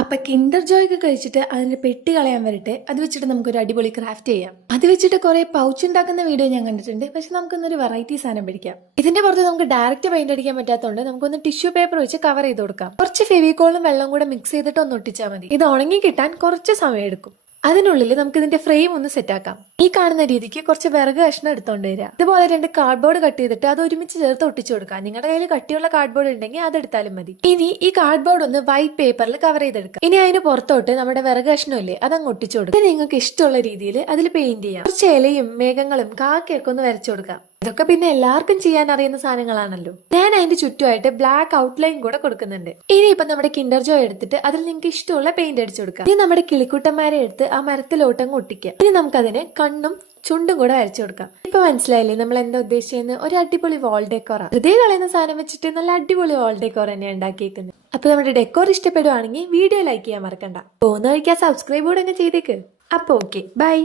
അപ്പൊ കിൻഡർ ജോയ് ഒക്കെ കഴിച്ചിട്ട് അതിന്റെ പെട്ടി കളയാൻ വരട്ടെ, അത് വെച്ചിട്ട് നമുക്കൊരു അടിപൊളി ക്രാഫ്റ്റ് ചെയ്യാം. അത് വെച്ചിട്ട് കുറെ പൗച്ച് ഉണ്ടാക്കുന്ന വീഡിയോ ഞാൻ കണ്ടിട്ടുണ്ട്. പക്ഷെ നമുക്കൊന്നൊരു വെറൈറ്റി സാധനം പിടിക്കാം. ഇതിന്റെ പുറത്ത് നമുക്ക് ഡയറക്റ്റ് പെയിന്റ് അടിക്കാൻ പറ്റാത്തതുകൊണ്ട് നമുക്കൊന്ന് ടിഷ്യൂ പേപ്പർ വെച്ച് കവർ ചെയ്ത് കൊടുക്കാം. കുറച്ച് ഫെവിക്കോളും വെള്ളം കൂടെ മിക്സ് ചെയ്തിട്ട് ഒന്ന് ഒട്ടിച്ചാൽ മതി. ഇത് ഉണങ്ങി കിട്ടാൻ കുറച്ച് സമയം എടുക്കും. അതിനുള്ളിൽ നമുക്ക് ഇതിന്റെ ഫ്രെയിം ഒന്ന് സെറ്റ് ആക്കാം. ഈ കാണുന്ന രീതിക്ക് കുറച്ച് വിറക് കഷ്ണം എടുത്തോണ്ട് വരിക. ഇതുപോലെ 2 കാർഡ്ബോർഡ് കട്ട് ചെയ്തിട്ട് അത് ഒരുമിച്ച് ചേർത്ത് ഒട്ടിച്ചു കൊടുക്കാം. നിങ്ങളുടെ കയ്യിൽ കട്ടിയുള്ള കാർഡ്ബോർഡ് ഉണ്ടെങ്കിൽ അത് എടുത്താലും മതി. ഇനി ഈ കാർഡ്ബോർഡ് ഒന്ന് വൈറ്റ് പേപ്പറിൽ കവർ ചെയ്തെടുക്കാം. ഇനി അതിന് പുറത്തോട്ട് നമ്മുടെ വിറക് കഷ്ണം ഇല്ലേ, അതങ്ങ് ഒട്ടിച്ചു കൊടുക്കാം. നിങ്ങൾക്ക് ഇഷ്ടമുള്ള രീതിയിൽ അതിൽ പെയിന്റ് ചെയ്യാം. കുറച്ച് ഇലയും മേഘങ്ങളും കാക്കയൊക്കെ ഒന്ന് വരച്ചു കൊടുക്കാം. ഇതൊക്കെ പിന്നെ എല്ലാവർക്കും ചെയ്യാൻ അറിയുന്ന സാധനങ്ങളാണല്ലോ. ഞാൻ അതിന്റെ ചുറ്റുമായിട്ട് ബ്ലാക്ക് ഔട്ട്ലൈൻ കൂടെ കൊടുക്കുന്നുണ്ട്. ഇനി ഇപ്പൊ നമ്മുടെ കിൻഡർ ജോയ് എടുത്തിട്ട് അതിൽ നിങ്ങൾക്ക് ഇഷ്ടമുള്ള പെയിന്റ് അടിച്ചു കൊടുക്കാം. ഇനി നമ്മുടെ കിളിക്കുട്ടന്മാരെ എടുത്ത് ആ മരത്തിലോട്ടങ്ങ് ഒട്ടിക്കാം. ഇനി നമുക്കതിന് കണ്ണും ചുണ്ടും കൂടെ വരച്ചു കൊടുക്കാം. ഇപ്പൊ മനസ്സിലായില്ലേ നമ്മൾ എന്താ ഉദ്ദേശിച്ചെന്ന്? ഒരു അടിപൊളി വാൾ ഡെക്കോറാ. ഹൃദയ കളയുന്ന സാധനം വെച്ചിട്ട് നല്ല അടിപൊളി വാൾ ഡെക്കോർ തന്നെയാണ് ഉണ്ടാക്കിയേക്കുന്നത്. അപ്പൊ നമ്മുടെ ഡെക്കോർ ഇഷ്ടപ്പെടുവാണെങ്കിൽ വീഡിയോ ലൈക്ക് ചെയ്യാൻ മറക്കണ്ട. പോകുന്ന വഴിക്ക് ആ സബ്സ്ക്രൈബ് കൂടെ അങ്ങ് ചെയ്തേക്ക്. അപ്പൊ ഓക്കെ, ബൈ.